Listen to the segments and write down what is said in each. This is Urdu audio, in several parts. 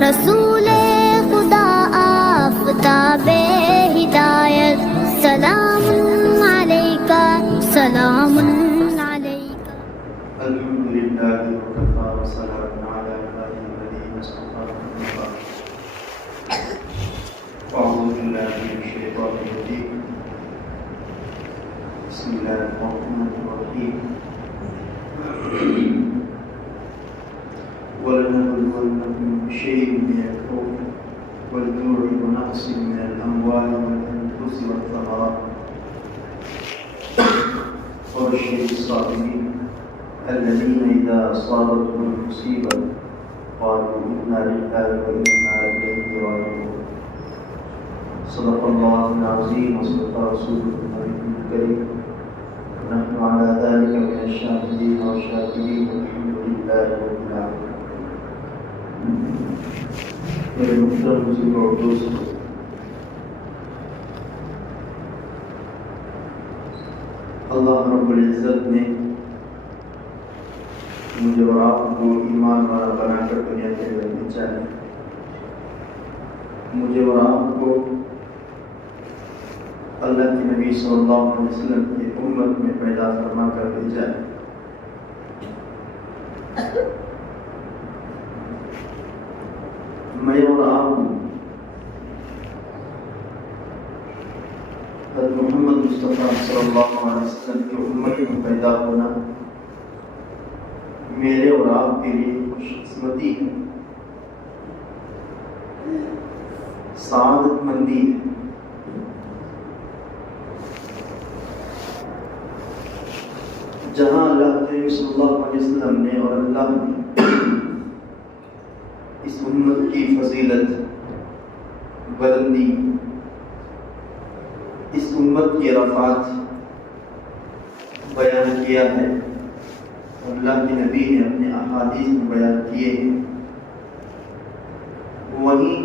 رسول خدا آفتاب ہدایت، سلام علیکہ سلام علیکہ۔ الحمد للہ وکفیٰ وسلام علی عبادہ الذین اصطفیٰ اما بعد۔ اعوذ باللہ من الشیطان الرجیم، بسم اللہ الرحمن الرحیم۔ وَلَنَبْلُوَنَّكُم بِشَيْءٍ مِّنَ الْخَوْفِ وَالْجُوعِ وَنَقْصٍ مِّنَ الْأَمْوَالِ وَالْأَنفُسِ وَالثَّمَرَاتِ وَبَشِّرِ الصَّابِرِينَ الَّذِينَ إِذَا أَصَابَتْهُم مُّصِيبَةٌ قَالُوا إِنَّا لِلَّهِ وَإِنَّا إِلَيْهِ رَاجِعُونَ۔ صدق اللہ العظیم وصدق رسولہ النبی الکریم، ونحن على ذلك من الشاهدين والشاكرين والحمد لله رب العالمين۔ میرے محترم بزرگوں اور دوستوں، اللہ رب العزت نے مجھے اور آپ کو ایمان والا بنا کر دنیا کے اندر بھیجا ہے۔ مجھے اور آپ کو اللہ کے نبی صلی اللہ علیہ وسلم کی امت میں پیدا فرما کر بھیجا ہے۔ میں اور آپ حضرت محمد مصطفیٰ صلی اللہ علیہ وسلم کی امت میں پیدا ہونا میرے اور آپ کے لیے خوش قسمتی ہے، سعادت مندی ہے۔ جہاں اللہ کے صلی اللہ علیہ وسلم نے اور اللہ نے اس امت کی فضیلت، بلندی، اس امت کی رفعت بیان کیا ہے، اور اللہ کے نبی نے اپنے احادیث میں بیان کیے ہیں، وہیں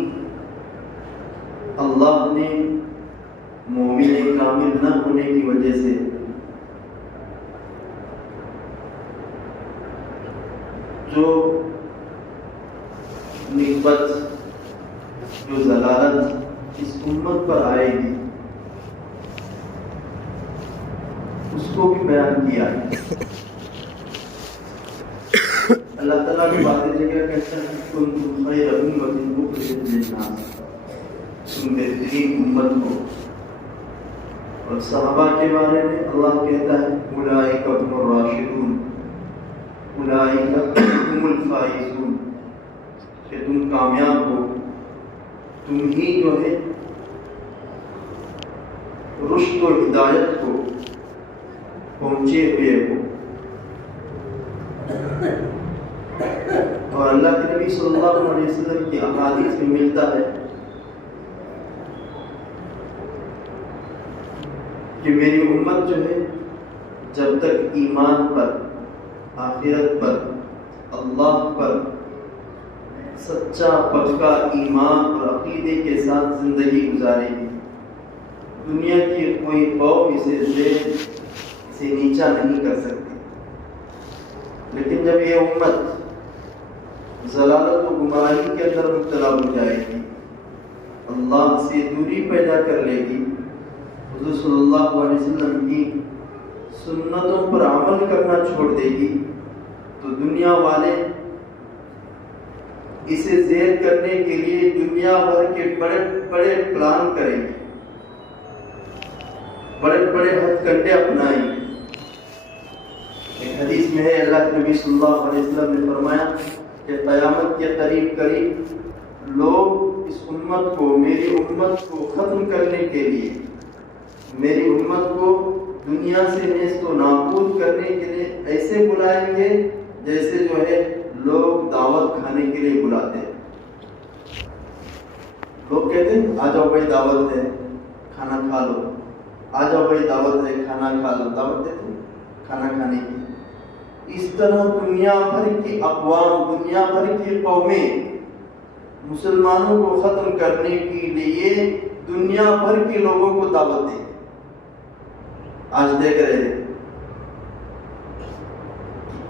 اللہ نے مومن کامل نہ ہونے کی وجہ سے جو نسبت، جو ضلالت اس امت پر آئے گی اس کو بھی بیان کیا ہے۔ اللہ تعالیٰ کی باتیں جگہ کہتا ہے کنتم خیر امۃ اخرجت للناس، تم بہترین امت ہو۔ اور صحابہ کے بارے میں اللہ کہتا ہے اولئک هم الراشدون، اولئک هم الفائزون، کہ تم کامیاب ہو، تم ہی جو ہے رشد و ہدایت کو پہنچے ہوئے ہو۔ اور اللہ کے نبی صلی اللہ علیہ وسلم کی احادیث میں ملتا ہے کہ میری امت جو ہے جب تک ایمان پر، آخرت پر، اللہ پر سچا پکا ایمان اور عقیدے کے ساتھ زندگی گزارے گی، دنیا کی کوئی قوم اسے نیچا نہیں کر سکتی۔ لیکن جب یہ امت ضلالت و گمراہی کے اندر مبتلا ہو جائے گی، اللہ سے دوری پیدا کر لے گی، حضور صلی اللہ علیہ وسلم کی سنتوں پر عمل کرنا چھوڑ دے گی، تو دنیا والے اسے زیر کرنے کے لیے دنیا بھر کے بڑے بڑے پلان کریں گے، بڑے بڑے ہتھ کنڈے اپنائیں گے۔ ایک حدیث میں ہے اللہ کے نبی صلی اللہ علیہ وسلم نے فرمایا کہ قیامت کے قریب لوگ اس امت کو، میری امت کو ختم کرنے کے لیے، میری امت کو دنیا سے نیست و نابود کرنے کے لیے ایسے بلائیں گے جیسے جو ہے لوگ دعوت کھانے کے لیے بلاتے ہیں۔ لوگ کہتے ہیں آ جاؤ بھائی دعوت ہے کھانا کھا لو، آ جاؤ بھائی دعوت ہے کھانا کھا لو، دعوت دیتے ہیں کھانا کھانے کی۔ اس طرح دنیا بھر کی اقوام، دنیا بھر کی قومیں مسلمانوں کو ختم کرنے کے لیے دنیا بھر کے لوگوں کو دعوت دیں۔ آج دیکھ رہے ہیں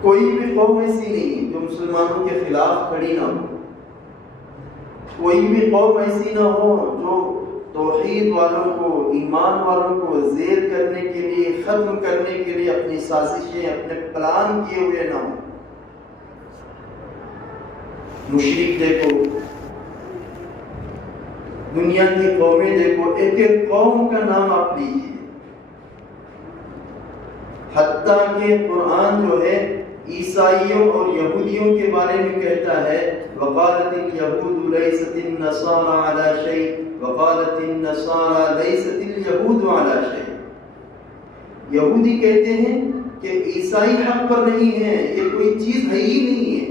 کوئی بھی قوم ایسی نہیں جو مسلمانوں کے خلاف کھڑی نہ ہو، کوئی بھی قوم ایسی نہ ہو جو توحید والوں کو، ایمان والوں کو زیر کرنے کے لیے، ختم کرنے کے لیے اپنی سازشیں، اپنے پلان کیے ہوئے نہ ہوں۔ مشرک دیکھو، دنیا کی قومیں دیکھو، ایک ایک قوم کا نام آپ لیجیے، حتیٰ کہ قرآن جو ہے عیسائیوں اور یہودیوں کے بارے میں کہتا ہے وقالت اليهود ليست النصارى على شيء وقالت النصارى ليست اليهود على شيء۔ یہودی کہتے ہیں کہ عیسائی حق پر نہیں ہے، یہ کوئی چیز ہے ہی نہیں ہے،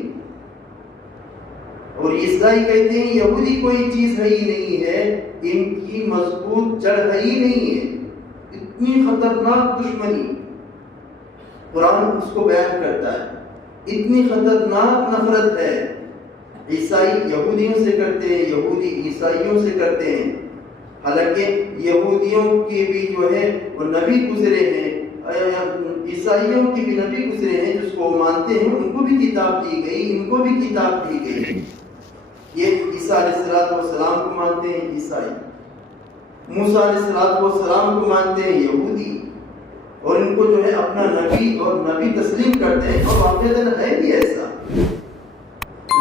اور عیسائی کہتے ہیں یہودی کوئی چیز ہے ہی نہیں ہے، ان کی مضبوط جڑ ہے ہی نہیں ہے۔ اتنی خطرناک دشمنی قرآن اس کو بیان کرتا ہے، اتنی خطرناک نفرت ہے۔ عیسائی یہودیوں سے کرتے ہیں، یہودی عیسائیوں سے کرتے ہیں، حالانکہ یہودیوں کی بھی جو ہے وہ نبی گزرے ہیں، عیسائیوں کی بھی نبی گزرے ہیں جس کو مانتے ہیں، ان کو بھی کتاب دی گئی، ان کو بھی کتاب دی گئی۔ یہ عیسیٰ علیہ السلام کو مانتے ہیں عیسائی، موسیٰ علیہ السلام کو مانتے ہیں یہودی، اور ان کو جو ہے اپنا نبی اور نبی تسلیم کرتے ہیں، اور واقعتاً ہے بھی ایسا،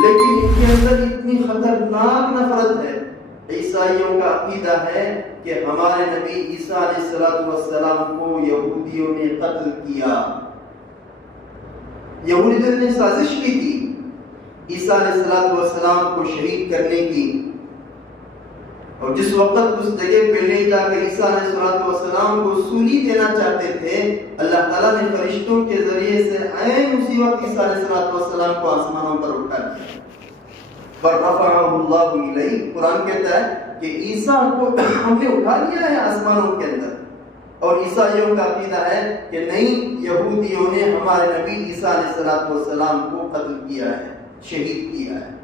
لیکن ان کے اندر اتنی خطرناک نفرت ہے۔ عیسائیوں کا عقیدہ ہے کہ ہمارے نبی عیسیٰ علیہ السلام کو یہودیوں نے قتل کیا، یہودیوں نے سازش کی تھی عیسیٰ علیہ السلام کو شہید کرنے کی، اور جس وقت اس جگہ پہ لے جا کر عیسیٰ علیہ السلام کو سولی دینا چاہتے تھے، اللہ تعالیٰ نے فرشتوں کے ذریعے سے عین اسی وقت عیسیٰ علیہ السلام کو آسمانوں پر اٹھا دیا، فَرَفَعَهُ اللَّهُ إِلَيْهِ۔ قرآن کہتا ہے کہ عیسیٰ کو ہم نے اٹھا لیا ہے آسمانوں کے اندر، اور عیسائیوں کا عقیدہ ہے کہ نہیں، یہودیوں نے ہمارے نبی عیسیٰ علیہ السلام کو قتل کیا ہے، شہید کیا ہے،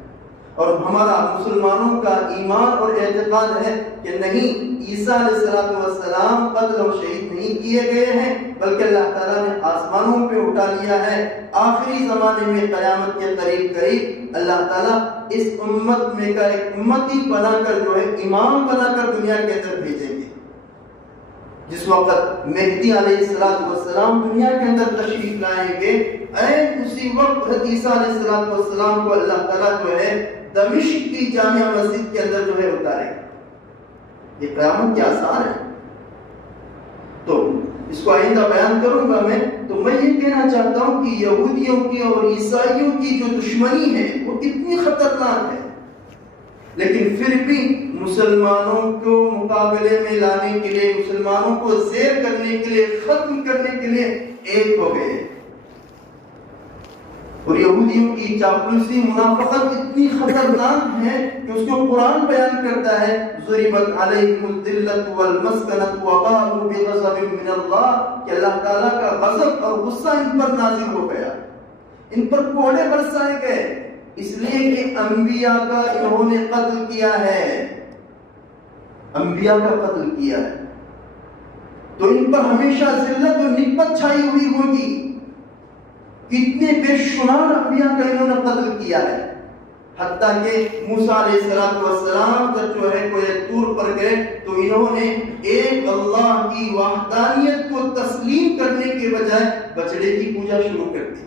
اور ہمارا مسلمانوں کا ایمان اور اعتقاد ہے کہ نہیں، عیسیٰ علیہ السلام قتل اور شہید نہیں کیے گئے ہیں، بلکہ اللہ تعالیٰ نے آسمانوں پہ اٹھا لیا ہے۔ آخری زمانے میں قیامت کے قریب اللہ تعالیٰ اس امت میں کا ایک امتی بنا کر جو ہے امام بنا کر دنیا کے اندر بھیجیں گے۔ جس وقت مہدی علیہ السلام دنیا کے اندر تشریف لائیں گے، اسی وقت عیسیٰ علیہ السلام کو اللہ تعالیٰ جو ہے دمشق کی جامع مسجد کے اندر جو ہے اتارے گا۔ یہ قیامت کے آثار ہے، تو اس کو آئندہ بیان کروں گا میں۔ تو میں یہ کہنا چاہتا ہوں کہ یہودیوں کی اور عیسائیوں کی جو دشمنی ہے وہ اتنی خطرناک ہے، لیکن پھر بھی مسلمانوں کو مقابلے میں لانے کے لیے، مسلمانوں کو زیر کرنے کے لیے، ختم کرنے کے لیے ایک ہو گئے۔ اور یہودیوں کی چاپلوسی، منافقت اتنی خطرناک ہے کہ اس کو قرآن بیان کرتا ہے ضربت علیہم الذلۃ والمسکنۃ وباءوا بغضب من اللہ، کہ اللہ تعالیٰ کا غضب اور غصہ ان پر نازل ہو گیا، ان پر کوڑے برسائے گئے، اس لیے کہ انبیاء کا انہوں نے قتل کیا ہے، انبیاء کا قتل کیا ہے، تو ان پر ہمیشہ ذلت و نکبت چھائی ہوئی ہوگی۔ کتنے بے شمار انبیاء کا انہوں نے قتل کیا ہے، حتیٰ کہ موسیٰ علیہ السلام جب جو ہے کوہ طور پر گئے تو انہوں نے ایک اللہ کی وحدانیت کو تسلیم کرنے کے بجائے بچڑے کی پوجا شروع کر دی،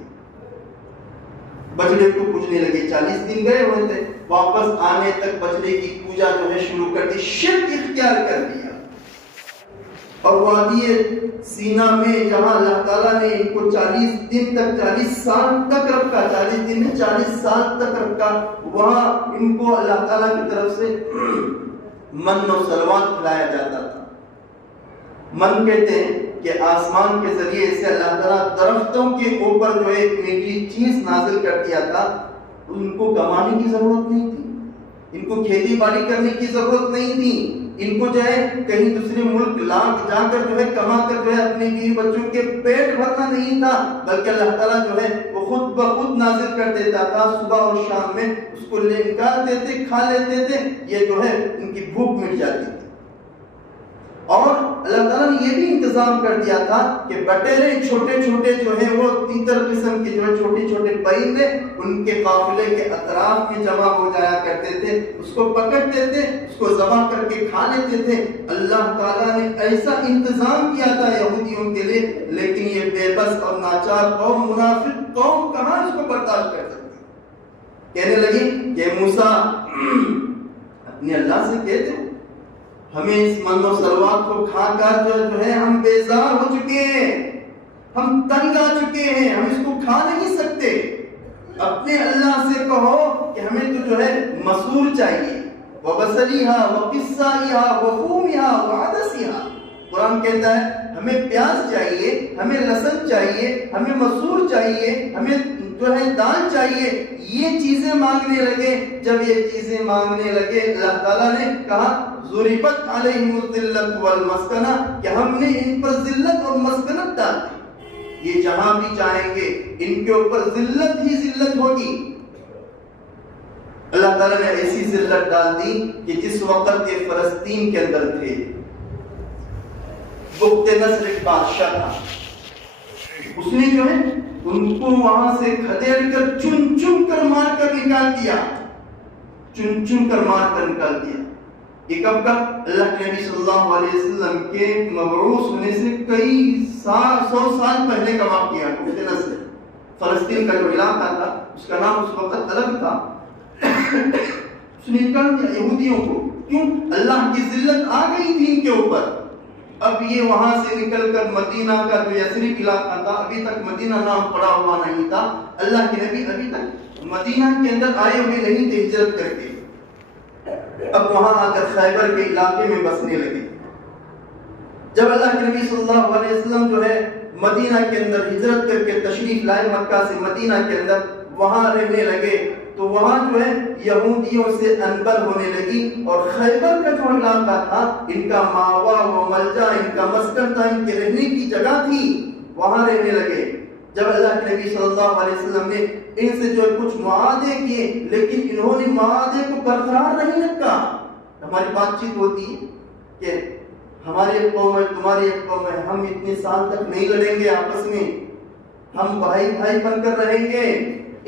بچڑے کو پوجنے لگے۔ 40 دن گئے ہوئے تھے، واپس آنے تک بچڑے کی پوجا جو ہے شروع کر دی، شرک اختیار کر دیا۔ اور وادی سینا میں جہاں اللہ تعالیٰ نے ان کو 40 دن تک، 40 سال تک رکھا، 40 دن میں 40 سال تک رکھا، وہاں ان کو اللہ تعالیٰ کی طرف سے من و سلوات کھلایا جاتا تھا۔ من کہتے ہیں کہ آسمان کے ذریعے سے اللہ تعالیٰ درختوں کے اوپر جو ایک میٹھی چیز نازل کر دیا تھا، ان کو کمانے کی ضرورت نہیں تھی، ان کو کھیتی باڑی کرنے کی ضرورت نہیں تھی، ان کو جو ہے کہیں دوسرے ملک جا کر جو ہے کما کر جو ہے اپنے بیوی بچوں کے پیٹ بھرنا نہیں تھا، بلکہ اللہ تعالیٰ جو ہے وہ خود بخود نازل کر دیتا تھا، صبح اور شام میں اس کو لے نکالتے تھے، کھا لیتے تھے، یہ جو ہے ان کی بھوک مٹ جاتی تھی۔ اور اللہ تعالیٰ نے یہ بھی انتظام کر دیا تھا کہ بٹیرے چھوٹے چھوٹے جو ہیں وہ تیتر قسم کے جو ہے چھوٹے چھوٹے پرندے ان کے قافلے کے اطراف میں جمع ہو جایا کرتے تھے، اس کو پکڑتے تھے، اس کو ذبح کر کے کھا لیتے تھے۔ اللہ تعالیٰ نے ایسا انتظام کیا تھا یہودیوں کے لیے، لیکن یہ بے بس اور ناچار قوم، منافق قوم کہاں اس کو برداشت کر سکتی؟ کہنے لگی کہ موسیٰ اپنے اللہ سے کہہ دے، ہمیں اس من و سلوات کو کھا کر جو ہے ہم بیزار ہو چکے ہیں، ہم تنگ آ چکے ہیں، ہم اس کو کھا نہیں سکتے۔ اپنے اللہ سے کہو کہ ہمیں تو جو ہے مسور چاہیے، وَبَصَلِهَا وَقِصَّائِهَا وَفُومِهَا وَعَدَسِهَا۔ قرآن کہتا ہے ہمیں پیاز چاہیے، ہمیں لہسن چاہیے، ہمیں مسور چاہیے، ہمیں جو ہے دال چاہیے۔ یہ چیزیں مانگنے لگے۔ جب یہ چیزیں مانگنے لگے اللہ تعالیٰ نے کہا ضُرِبَتْ عَلَيْهِمُ الذِّلَّةُ وَالْمَسْكَنَةُ کہ ہم نے ان پر ذلت اور مسکنت ڈال دی، یہ جہاں بھی جائیں گے ان کے اوپر ذلت ہی ذلت ہوگی۔ اللہ تعالیٰ نے ایسی ذلت ڈال دی کہ جس وقت یہ فلسطین کے اندر تھے، بخت نصر ایک بادشاہ تھا، اس نے جو ہے ان کو وہاں سے کھدیڑ کر چن چن کر مار کر نکال دیا، چن چن کر مار کر نکال دیا۔ یہ کب کا؟ اللہ کے نبی صلی اللہ علیہ وسلم کے مبعوث ہونے سے کئی 100 سال پہلے کا واقعہ ہے۔ بخت نصر فلسطین کا جو علاقہ تھا اس کا نام اس وقت الگ تھا، اس نے نکال دیا یہودیوں کو۔ کیوں؟ اللہ کی ذلت آ گئی تھی ان کے اوپر۔ اب یہ وہاں سے نکل کر مدینہ کا جو یثرب علاقہ تھا، ابھی تک مدینہ نام پڑا ہوا نہیں تھا، اللہ کے نبی ابھی تک مدینہ کے اندر آئے ہوئے نہیں تھے ہجرت کر کے، اب وہاں آ کر خیبر کے علاقے میں بسنے لگے۔ جب اللہ کے نبی صلی اللہ علیہ وسلم جو ہے مدینہ کے اندر ہجرت کر کے تشریف لائے مکہ سے مدینہ کے اندر، وہاں رہنے لگے تو وہاں جو ہے یہودیوں سے انبل ہونے لگی، اور خیبر کا جو علاقہ تھا ان کا ماوا و ملجا، ان کا مسکن تھا، ان کے رہنے کی جگہ تھی، وہاں رہنے لگے۔ جب اللہ کے نبی صلی اللہ علیہ وسلم نے ان سے جو کچھ معاہدے کیے، لیکن انہوں نے معاہدے کو برقرار نہیں رکھا۔ ہماری بات چیت ہوتی ہے کہ ہماری ایک قوم ہے، تمہاری ایک قوم ہے، ہم اتنے سال تک نہیں لڑیں گے آپس میں، ہم بھائی بھائی بن کر رہیں گے،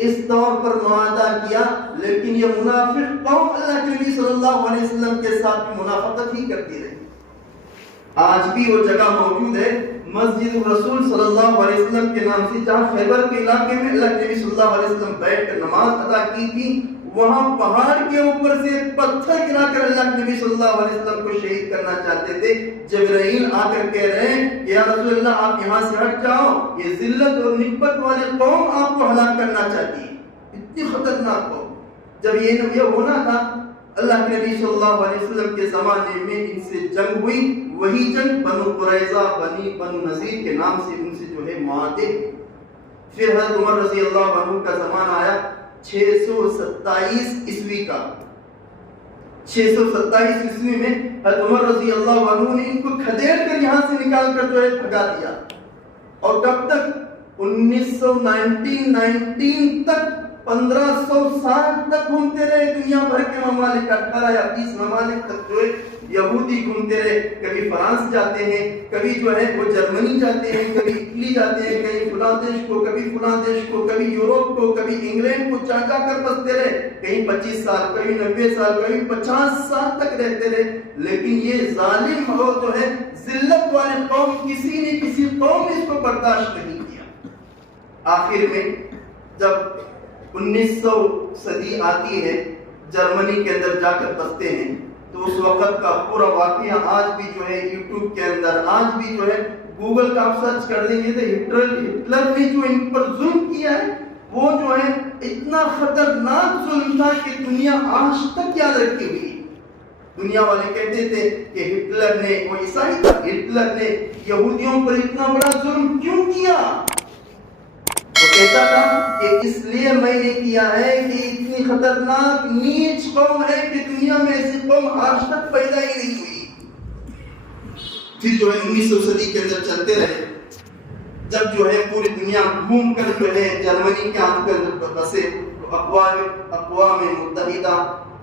اس طور پر معاہدہ کیا۔ لیکن یہ منافق قوم اللہ کے نبی صلی اللہ علیہ وسلم کے ساتھ منافقت ہی کرتی رہی۔ آج بھی وہ جگہ موجود ہے مسجد رسول صلی اللہ علیہ وسلم کے نام سے، جہاں خیبر کے علاقے میں اللہ کے نبی صلی اللہ علیہ وسلم بیٹھ کر نماز ادا کی تھی۔ وہاں پہاڑ کے اوپر سے پتھر گرا کر اللہ کے نبی صلی اللہ علیہ وسلم کو شہید کرنا چاہتے تھے۔ جبرائیل آ کر کہہ رہے ہیں کہ یا رسول اللہ آپ یہاں سے ہٹ جاؤ، یہ ذلت اور نکبت والی قوم آپ کو ہلاک کرنا چاہتی ہے، اتنی خطرناک قوم۔ جب یہ ہونا تھا اللہ کے نبی صلی اللہ علیہ وسلم کے زمانے میں ان سے جنگ ہوئی، وہی جنگ بنو قریظہ بنو نذیر کے نام سے ان سے جو ہے معاہدے۔ پھر حضرت عمر رضی اللہ عنہ کا زمانہ آیا 627 عیسوی کا۔ 627 عیسوی میں حضرت عمر رضی اللہ عنہ نے ان کو کھدیڑ کر یہاں سے نکال کر جو ہے بھگا دیا، اور کب تک؟ 1919 تک، 1500 سال تک گھومتے رہے دنیا بھر کے ممالک، 18 یا 20 ممالک تک جو ہے یہودی گھومتے رہے۔ کبھی فرانس جاتے ہیں، کبھی جو ہے وہ جرمنی جاتے ہیں، کبھی اٹلی جاتے ہیں، کہیں فلاں دیش کو، کبھی فلاں دیش کو، کبھی یوروپ کو، کبھی انگلینڈ کو جا جا کر بستے رہے، کہیں 25 سال، کبھی 90 سال، کبھی 50 سال تک رہتے رہے۔ لیکن یہ ظالم ہو جو ہے ذلت والے قوم، کسی نے کسی قوم نے اس کو برداشت نہیں کیا۔ آخر میں جب 1900 صدی آتی ہے، جرمنی کے اندر جا کر بستے ہیں، تو اس وقت کا پورا واقعہ آج بھی جو ہے یوٹیوب کے اندر، آج بھی جو ہے گوگل کا آپ سرچ کر دیں گے تو ہٹلر نے جو ان پر ظلم کیا ہے، وہ جو ہے اتنا خطرناک ظلم تھا کہ دنیا آج تک یاد رکھی ہوئی۔ دنیا والے کہتے تھے کہ ہٹلر نے، وہ عیسائی تھا، ہٹلر نے یہودیوں پر اتنا بڑا ظلم کیوں کیا؟ وہ کہتا تھا کہ اس لیے میں نے کیا ہے کہ اتنی خطرناک نیچ قوم ہے کہ دنیا میں ایسی قوم آج تک پیدا ہی نہیں ہوئی۔ پھر جو ہے 1900 صدی کے اندر چلتے رہے، جب جو ہے پوری دنیا گھوم کر جو ہے جرمنی کے اندر بسے، تو اقوام متحدہ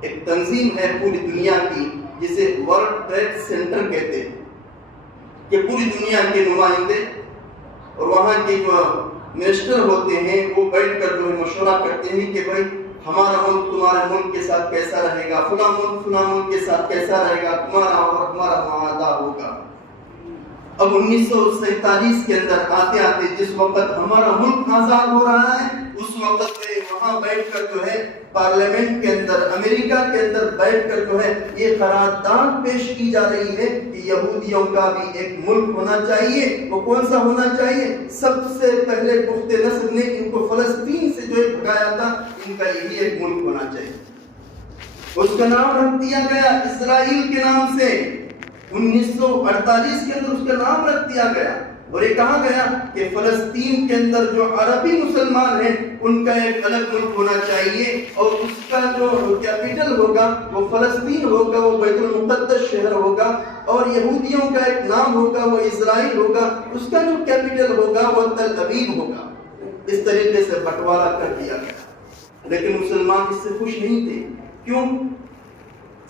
ایک تنظیم ہے پوری دنیا کی جسے ورلڈ ٹریڈ سینٹر کہتے ہیں، کہ پوری دنیا کے نمائندے اور وہاں کے جو منسٹر ہوتے ہیں وہ بیٹھ کر جو مشورہ کرتے ہیں کہ بھائی ہمارا ملک تمہارے ملک کے ساتھ کیسا رہے گا، فلاں ملک کے ساتھ کیسا رہے گا، تمہارا اور ہمارا معاہدہ ہوگا۔ اب 1947 کے اندر آتے آتے جس وقت ہمارا ملک آزاد ہو رہا ہے، اس وقت میں وہاں بیٹھ کر جو ہے پارلیمنٹ کے اندر، امریکہ کے اندر بیٹھ کر جو ہے یہ قرارداد پیش کی جا رہی ہے کہ یہودیوں کا بھی ایک ملک ہونا چاہیے۔ وہ کون سا ہونا چاہیے؟ سب سے پہلے پخت نسل نے ان کو فلسطین سے جو بھگایا تھا، ان کا یہی ایک ملک ہونا چاہیے۔ اس کا نام رکھ دیا گیا اسرائیل کے نام سے۔ 1948 کے اندر اس کا نام رکھ دیا گیا اور یہ کہا گیا کہ فلسطین کے اندر جو عربی مسلمان ہیں ان کا ایک الگ ملک ہونا چاہیے اور اس کا جو کیپٹل ہوگا وہ فلسطین ہوگا، وہ بیت المقدس شہر ہوگا، اور یہودیوں کا ایک نام ہوگا وہ اسرائیل ہوگا، اس کا جو کیپٹل ہوگا وہ تل ابیب ہوگا۔ اس طریقے سے بٹوارا کر دیا گیا، لیکن مسلمان اس سے خوش نہیں تھے۔ کیوں؟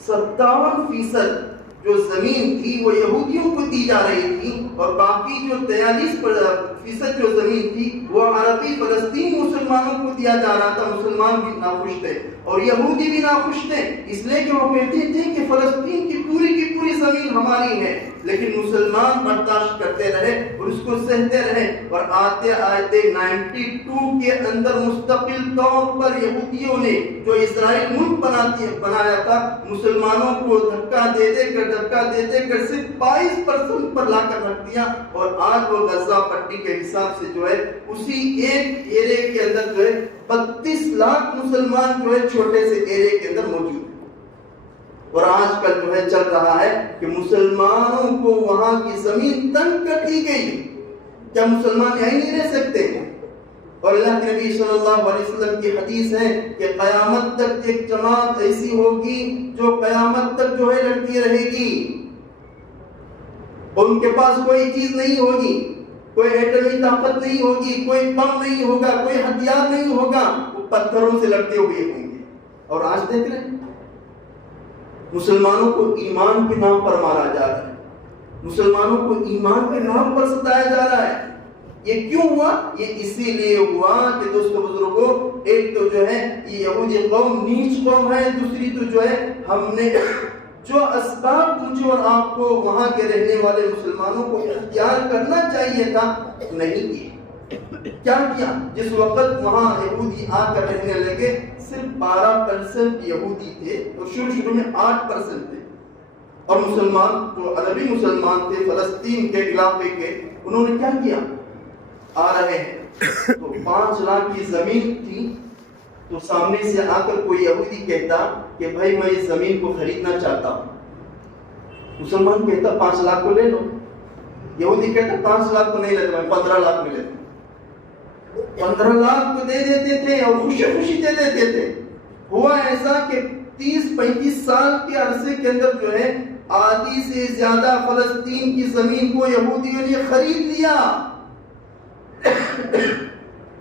57% جو زمین تھی وہ یہودیوں کو دی جا رہی تھی اور باقی جو 43% جو زمین تھی وہ عربی فلسطینی مسلمانوں کو دیا جا رہا تھا۔ مسلمان بھی ناخوش تھے اور یہودی بھی ناخوش تھے، اس لیے کہ وہ کہتے تھے کہ فلسطین کی پوری زمین ہماری ہے، لیکن مسلمان برداشت کرتے رہے اور اس کو سہتے رہے اور آتے 92 کے اندر مستقل طور پر یہودیوں نے جو اسرائیل ملک بنایا تھا، مسلمانوں کو دھکا دے کر صرف 22% پر لا کر رکھ دیا اور آج وہ غزہ پٹی کے حساب سے جو ہے اسی ایک ایرے کے اندر جو ہے 32 لاکھ مسلمان جو ہے چھوٹے سے ایرے کے اندر موجود ہیں۔ اور آج کل جو ہے چل رہا ہے کہ مسلمانوں کو وہاں کی زمین تنگ کر دی گئی، کیا مسلمان یہیں نہیں رہ سکتے؟ اور اللہ کے نبی صلی اللہ علیہ وسلم کی حدیث ہے کہ قیامت تک ایک جماعت ایسی ہوگی جو قیامت تک جو ہے لڑتی رہے گی اور ان کے پاس کوئی چیز نہیں ہوگی، کوئی ایٹمی طاقت نہیں ہوگی، کوئی بم نہیں ہوگا، کوئی ہتھیار نہیں ہوگا، وہ پتھروں سے لڑتے ہوئے ہوں گے۔ اور آج دیکھ رہے ہیں مسلمانوں کو ایمان کے نام پر مارا جا رہا ہے، مسلمانوں کو ایمان کے نام پر ستایا جا رہا ہے۔ یہ کیوں ہوا؟ یہ اسی لیے ہوا کہ دوستو بزرگوں، ایک تو جو ہے یہ یہودی قوم نیچ قوم ہے، دوسری تو جو ہے ہم نے جو اسباب مجھے اور آپ کو وہاں کے رہنے والے مسلمانوں کو اختیار کرنا چاہیے تھا نہیں کیے۔ کیا کیا؟ جس وقت وہاں یہودی آ کر رہنے لگے صرف 12% یہودی تھے اور شروع میں 8% تھے، اور مسلمان جو عربی مسلمان تھے فلسطین کے علاقے کے، انہوں نے کیا کیا؟ آ رہے ہیں تو 5 لاکھ کی زمین تھی، تو سامنے سے آ کر کوئی یہودی کہتا کہ بھائی میں اس زمین کو خریدنا چاہتا ہوں، مسلمان کہتا 5 لاکھ کو لے لو، یہودی کہتا 5 لاکھ کو نہیں لیتا، میں 15 لاکھ میں لیتا، 15 لاکھ کو دے دیتے تھے اور خوشی خوشی دے دیتے تھے۔ ہوا ایسا کہ 30-35 سال کے عرصے کے اندر جو ہے آدھی سے زیادہ فلسطین کی زمین کو یہودیوں نے خرید لیا۔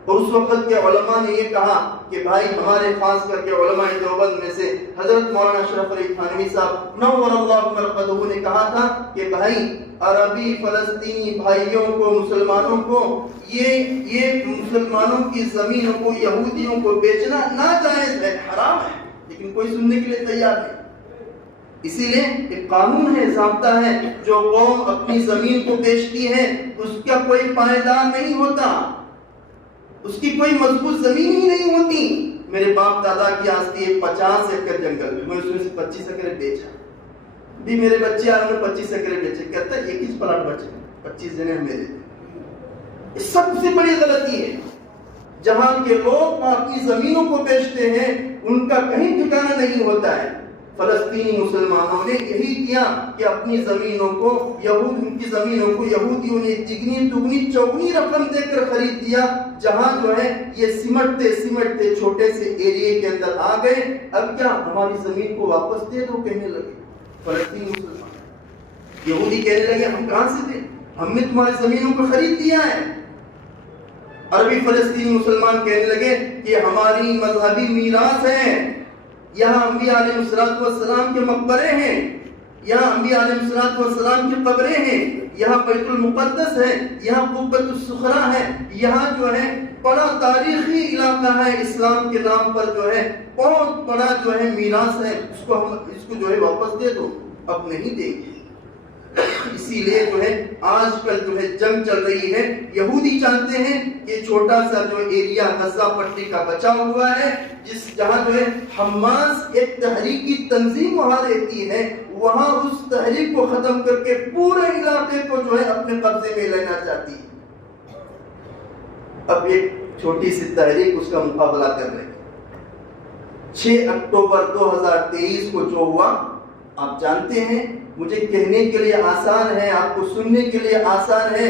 اور اس وقت کے علماء نے یہ کہا کہ بھائی ہمارے خاص کر کے علماء دیوبند میں سے حضرت مولانا اشرف علی تھانوی صاحب نور اللہ مرقدہ نے کہا تھا کہ بھائی عربی فلسطینی بھائیوں کو، مسلمانوں کو یہ مسلمانوں کی زمینوں کو یہودیوں کو بیچنا ناجائز ہے، حرام ہے، لیکن کوئی سننے کے لیے تیار نہیں۔ اسی لیے ایک قانون ہے، ضابطہ ہے، جو قوم اپنی زمین کو بیچتی ہے اس کا کوئی پائیدار نہیں ہوتا، اس کی کوئی مضبوط زمین ہی نہیں ہوتی۔ میرے باپ دادا کی آستی ہے 50 ایکڑ جنگل، میں اس میں سے 25 ایکڑ بیچا، بھی میرے بچے آر میں 25 ایکڑ بیچے، کہتا ہے ایک ہی پلاٹ بچے، 25 جنے میرے۔ یہ سب سے بڑی غلطی ہے، جہاں کے لوگ اپنی زمینوں کو بیچتے ہیں ان کا کہیں ٹھکانہ نہیں ہوتا ہے۔ فلسطینی مسلمانوں نے یہی کیا کہ اپنی زمینوں کو ان کی زمینوں کو یہودیوں نے تگنی دگنی چوگنی رقم دے کر خرید دیا، جہاں جو ہے یہ سمٹتے چھوٹے سے ایریے کے اندر آ گئے۔ اب کیا ہماری زمین کو واپس دے دو کہنے لگے فلسطینی مسلمان، یہودی کہنے لگے ہم کہاں سے دیں، ہم نے تمہاری زمینوں کو خرید دیا ہے۔ عربی فلسطینی مسلمان کہنے لگے کہ ہماری مذہبی میراث ہے، یہاں انبیاء علیہ السلام کے مقبرے ہیں، یہاں انبیاء علیہ السلام کی قبریں ہیں، یہاں بیت المقدس ہے، یہاں قبۃ الصخرہ ہے، یہاں جو ہے بڑا تاریخی علاقہ ہے اسلام کے نام پر، جو ہے بہت بڑا جو ہے میراث ہے، اس کو جو ہے واپس دے دو، اب نہیں دیں گے۔ اسی لیے جو ہے آج کل جو ہے جنگ چل رہی ہے، یہودی چاہتے ہیں کہ چھوٹا سا جو ایریا غزہ پٹی کا بچا ہوا ہے، جہاں جو ہے حماس ایک تحریکی تنظیم وہاں رہتی ہے، وہاں اس تحریک کو ختم کر کے پورے علاقے کو جو ہے اپنے قبضے میں لینا چاہتی ہے۔ اب ایک چھوٹی سی تحریک اس کا مقابلہ کر رہی ہے۔ 6 اکتوبر 2023 کو جو ہوا آپ جانتے ہیں، مجھے کہنے کے لیے آسان ہے، آپ کو سننے کے لیے آسان ہے،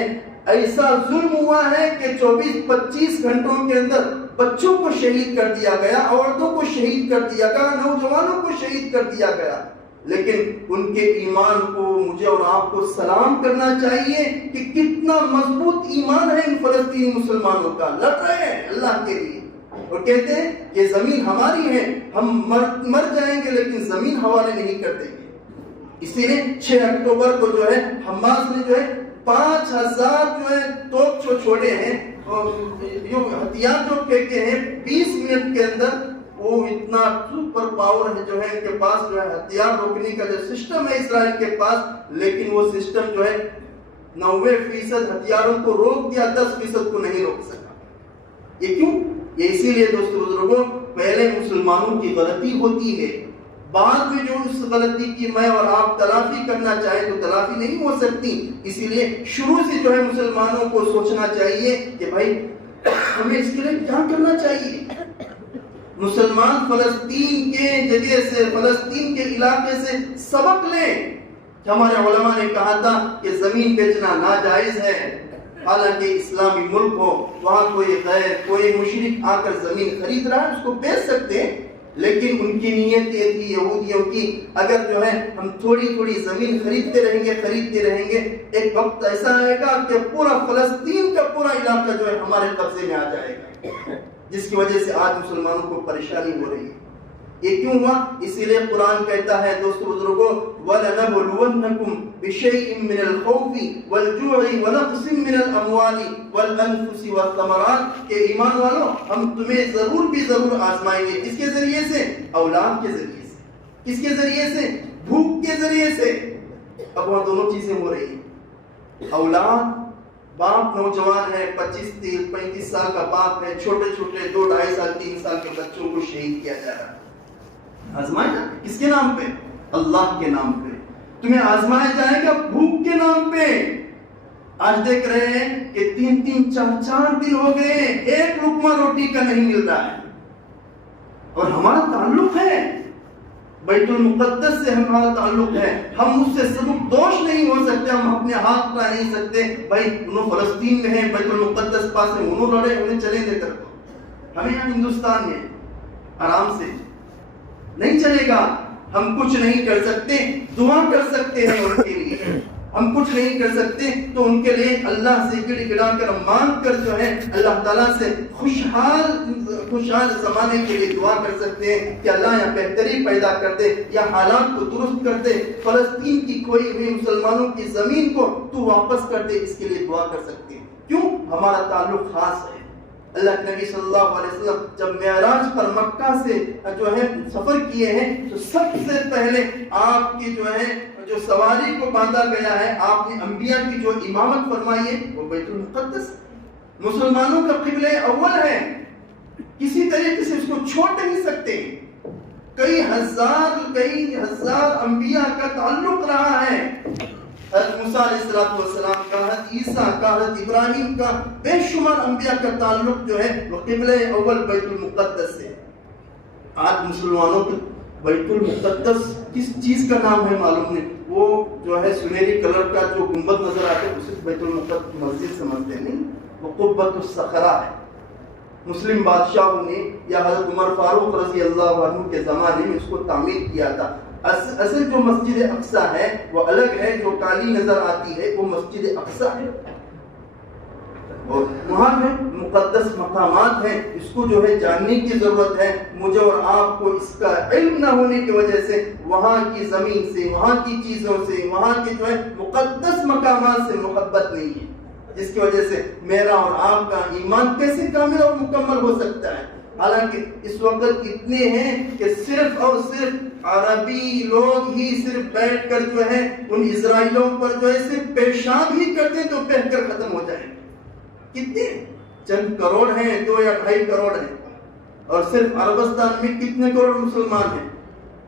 ایسا ظلم ہوا ہے کہ 24-25 گھنٹوں کے اندر بچوں کو شہید کر دیا گیا، عورتوں کو شہید کر دیا گیا، نوجوانوں کو شہید کر دیا گیا۔ لیکن ان کے ایمان کو مجھے اور آپ کو سلام کرنا چاہیے کہ کتنا مضبوط ایمان ہے ان فلسطینی مسلمانوں کا، لڑ رہے ہیں اللہ کے لیے اور کہتے ہیں کہ زمین ہماری ہے، ہم مر جائیں گے لیکن زمین حوالے نہیں کر دیں گے۔ اسی لیے 6 اکتوبر کو جو ہے حماس نے جو ہے 5000 جو ہے توپ چھوڑے ہیں، اور ہتھیار جو پھینکے ہیں 20 منٹ کے اندر، وہ اتنا سپر پاور ہے جو ہے ان کے پاس، جو ہے ہتھیار روکنے کا جو سسٹم ہے اسرائیل کے پاس، لیکن وہ سسٹم جو ہے 90% ہتھیاروں کو روک دیا، 10% کو نہیں روک سکا۔ یہ کیوں؟ یہ اسی لیے دوستو بزرگوں، پہلے مسلمانوں کی غلطی ہوتی ہے، بعد میں جو اس غلطی کی میں اور آپ تلافی کرنا چاہیں تو تلافی نہیں ہو سکتی۔ اسی لیے شروع سے جو ہے مسلمانوں کو سوچنا چاہیے کہ بھائی ہمیں اس کے لیے کیا کرنا چاہیے۔ مسلمان فلسطین کے جگہ سے، فلسطین کے علاقے سے سبق لیں۔ ہمارے علماء نے کہا تھا کہ زمین بیچنا ناجائز ہے، حالانکہ اسلامی ملک ہو، وہاں کوئی مشرک آ کر زمین خرید رہا ہے، اس کو بیچ سکتے ہیں، لیکن ان کی نیت یہ تھی یہودیوں کی، اگر جو ہے ہم تھوڑی تھوڑی زمین خریدتے رہیں گے، ایک وقت ایسا آئے گا کہ پورا فلسطین کا پورا علاقہ جو ہے ہمارے قبضے میں آ جائے گا، جس کی وجہ سے آج مسلمانوں کو پریشانی ہو رہی ہے۔ یہ کیوں ہوا؟ اسی لیے قرآن کہتا ہے دوستو بزرگوں، وَلَنَبْلُوَنَّكُمْ بِشَيْءٍ مِّنَ الْخَوْفِ وَالْجُوعِ وَنَقْصٍ مِّنَ الْأَمْوَالِ وَالْأَنفُسِ وَالثَّمَرَاتِ، کہ ایمان والوں ہم تمہیں ضرور آزمائیں گے۔ کس کے ذریعے سے؟ اولاد کے ذریعے سے۔ کس کے ذریعے سے؟ بھوک کے ذریعے سے۔ اب وہاں دونوں چیزیں ہو رہی ہیں، اولاد، باپ نوجوان ہے، 25-35 سال کا باپ ہے، چھوٹے 2-2.5 سال 3 سال کے بچوں کو شہید کیا جا رہا ہے۔ آزمائے کس کے نام پہ؟ اللہ کے نام پہ۔ تمہیں آزمایا جائے گا بھوک کے نام پہ۔ آج دیکھ رہے ہیں کہ 3-3 4 دن ہو گئے، ایک لقمہ روٹی کا نہیں مل رہا ہے، اور ہمارا تعلق ہے بیت المقدس سے، ہمارا تعلق ہے، ہم اس سے سبک دوش نہیں ہو سکتے، ہم اپنے ہاتھ اٹھا نہیں سکتے بھائی انہوں فلسطین میں ہیں، بیت المقدس پاس ہے، انہوں لڑے، انہیں چلے دے کر، ہمیں یہاں ہندوستان میں آرام سے نہیں چلے گا۔ ہم کچھ نہیں کر سکتے، دعا کر سکتے ہیں ان کے لیے، ہم کچھ نہیں کر سکتے تو ان کے لیے اللہ سے گڑ گڑا کر مانگ کر جو ہے اللہ تعالیٰ سے خوشحال زمانے کے لیے دعا کر سکتے ہیں کہ اللہ یا بہتری پیدا کر دے، یا حالات کو درست کر دے، فلسطین کی کھوئی ہوئی مسلمانوں کی زمین کو تو واپس کر دے، اس کے لیے دعا کر سکتے ہیں۔ کیوں؟ ہمارا تعلق خاص ہے۔ اللہ کے نبی صلی اللہ علیہ وسلم جب معراج پر مکہ سے جو ہے سفر کیے ہیں تو سب سے پہلے آپ کی جو سواری کو باندھا گیا ہے، آپ نے انبیاء کی جو امامت فرمائی ہے وہ بیت المقدس مسلمانوں کا قبلہ اول ہے، کسی طریقے سے اس کو چھوڑ نہیں سکتے۔ کئی ہزار انبیاء کا تعلق رہا ہے، حضرت موسیٰ علیہ السلام کا، حضرت عیسیٰ کا، حضرت ابراہیم کا، بے شمار انبیاء کا تعلق جو ہے وہ قبلہ اول بیت المقدس سے۔ آج مسلمانوں کو بیت المقدس کس چیز کا نام ہے معلوم نہیں، وہ جو ہے سنہری کلر کا جو گنبد نظر آتا ہے اسے بیت المقدس مسجد سمجھتے نہیں، وہ قبۃ الصخرہ ہے۔ مسلم بادشاہوں نے یا حضرت عمر فاروق رضی اللہ عنہ کے زمانے میں اس کو تعمیر کیا تھا۔ اصل جو مسجد اقصی ہے وہ الگ ہے، جو کالی نظر آتی ہے وہ مسجد اقصی ہے۔ اور وہاں میں مقدس مقامات ہیں، اس کو جو ہے جاننے کی ضرورت ہے. مجھے اور آپ کو اس کا علم نہ ہونے کی وجہ سے وہاں کی زمین سے، وہاں کی چیزوں سے، وہاں کے جو ہے مقدس مقامات سے محبت نہیں ہے، جس کی وجہ سے میرا اور آپ کا ایمان کیسے کامل اور مکمل ہو سکتا ہے. حالانکہ اس وقت اتنے ہیں کہ صرف اور صرف عربی لوگ ہی صرف بیٹھ کر جو ہے ان اسرائیلیوں پر جو ہے صرف پیشاب ہی کرتے ہیں تو بہہ کر ختم ہو جائیں. کتنے چند کروڑ ہیں، 2 یا 2.5 کروڑ ہیں، اور صرف عربستان میں کتنے کروڑ مسلمان ہیں،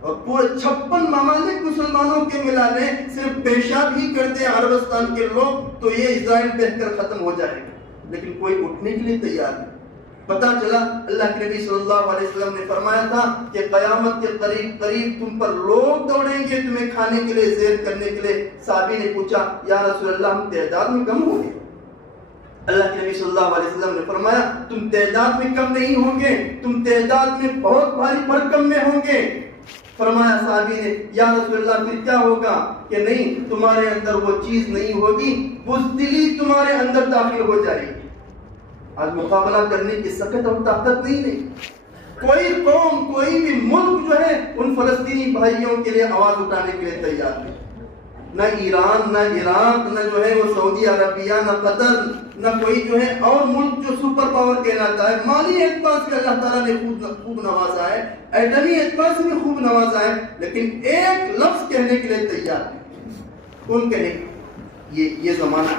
اور پورے 56 ممالک مسلمانوں کے ملا لیں صرف پیشاب ہی کرتے ہیں عربستان کے لوگ تو یہ اسرائیل بہہ کر ختم ہو جائے گا. لیکن کوئی اٹھنے کے لیے تیار نہیں. پتا چلا اللہ کے نبی صلی اللہ علیہ وسلم نے فرمایا تھا کہ قیامت کے قریب قریب تم پر لوگ دوڑیں گے تمہیں کھانے کے لیے، زیر کرنے کے لیے. صحابی نے پوچھا یا رسول اللہ ہم تعداد میں کم ہوں گے؟ اللہ کے نبی صلی اللہ علیہ وسلم نے فرمایا تم تعداد میں کم نہیں ہوں گے، تم تعداد میں بہت بھاری بھرکم میں ہوں گے. فرمایا صحابی نے یا رسول اللہ پھر کیا ہوگا؟ کہ نہیں، تمہارے اندر وہ چیز نہیں ہوگی، بزدلی تمہارے اندر داخل ہو جائے گی. آج مقابلہ کرنے کی سخت اور طاقت نہیں. کوئی قوم، کوئی بھی ملک جو ہے ان فلسطینی بھائیوں کے لیے آواز اٹھانے کے لیے تیار نہیں. نہ ایران، نہ عراق، نہ جو ہے وہ سعودی عربیہ، نہ قطر، نہ کوئی جو ہے اور ملک جو سپر پاور کہلاتا ہے. مالی اعتبار سے اللہ تعالیٰ نے خوب نوازا ہے، ایٹمی اعتبار سے بھی خوب نوازا ہے، لیکن ایک لفظ کہنے کے لیے تیار نہیں. کون کہے؟ یہ زمانہ.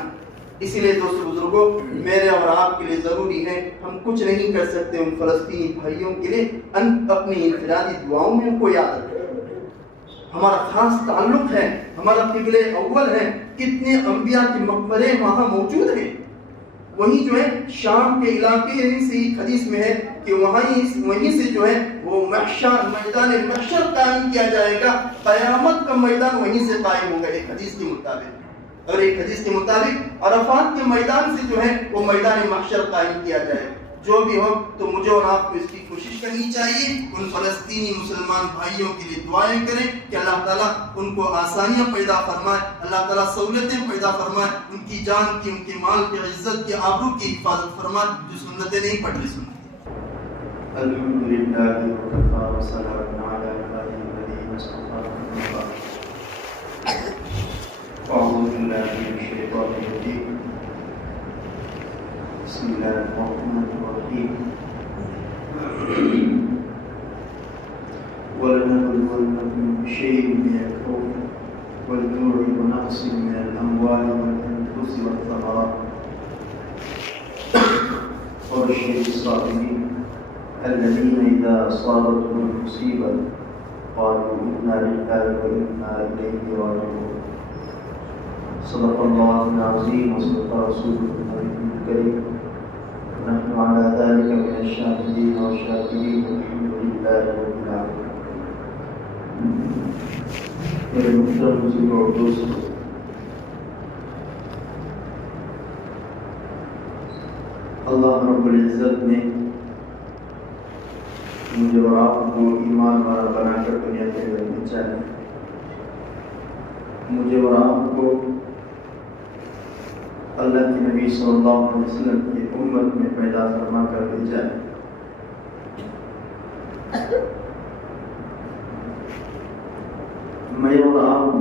اسی لیے دوستو بزرگوں، میرے اور آپ کے لیے ضروری ہے، ہم کچھ نہیں کر سکتے ان فلسطینی بھائیوں کے لیے، اپنی انفرادی دعاؤں میں ان کو یاد رکھیں. ہمارا خاص تعلق ہے، ہمارا قبلہ اول ہے. کتنے انبیاء کے مقبرے وہاں موجود ہیں. وہیں جو ہے شام کے علاقے سے حدیث میں ہے کہ وہیں سے جو ہے وہ میدان محشر قائم کیا جائے گا. قیامت کا میدان وہیں سے قائم ہوگا ایک حدیث کے مطابق. اور ایک حدیث کے مطابق عرفات کے میدان سے جو ہے وہ میدان محشر قائم کیا جائے. جو بھی ہو تو مجھے اور آپ کو اس کی کوشش کرنی چاہیے. ان فلسطینی مسلمان بھائیوں کے لیے دعائیں کریں کہ اللہ تعالیٰ ان کو آسانیاں پیدا فرمائے، اللہ تعالیٰ سہولتیں پیدا فرمائے، ان کی جان کی، ان کے مال کی، عزت کی، آبرو کی حفاظت فرمائے. جو سنتیں نہیں پڑھ رہی سنتیں. الحمدللہ وکفا وسلام علی عبادہ الذین اصطفیٰ. أعوذ بالله من الشيطان الرجيم. بسم الله الرحمن الرحيم. ولنبلونكم بشيء من الخوف والجوع ونقص من الأموال والأنفس والثمرات وبشر الصابرين الذين إذا أصابتهم المصيبة قالوا إنا لله وإنا إليه راجعون. صدق الله العظيم وصدق رسوله النبي الكريم. نحن على ذلك من الشاهدين والشاكرين والحمد لله رب العالمين. میرے محترم بزرگوں اور دوستوں، اللہ رب العزت نے مجھے اور آپ کو ایمان والا بنا کر دنیا کے اندر بھیجا ہے. مجھے اور آپ کو اللہ کے نبی صلی اللہ علیہ وسلم کی امت میں پیدا فرما کر بھیجا ہے. میں اور آپ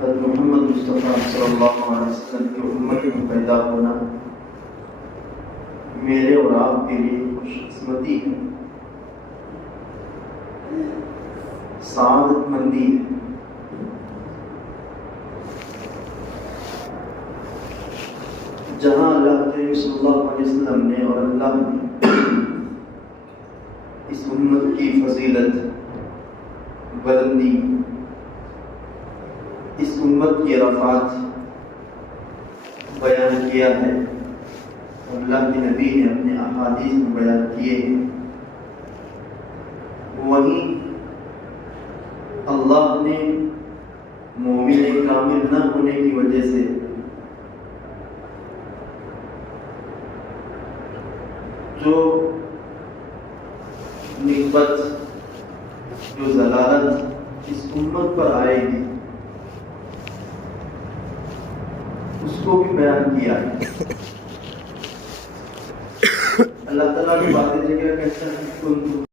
حضرت محمد مصطفیٰ صلی اللہ علیہ وسلم کی امت میں پیدا ہونا میرے اور آپ کے لیے خوش قسمتی ہے، سعادت مندی ہے. جہاں اللہ کے صلی اللہ علیہ وسلم نے اور اللہ نے اس امت کی فضیلت، بلندی، اس امت کی رفعت بیان کیا ہے، اللہ کے نبی نے اپنے احادیث میں بیان کیے ہیں، وہیں اللہ نے مومن کامل نہ ہونے کی وجہ سے جو نسبت، جو ضلالت اس امت پر آئے گی، اس کو بھی بیان کیا ہے۔ اللہ تعالیٰ کی باتیں جگہ کہتا ہے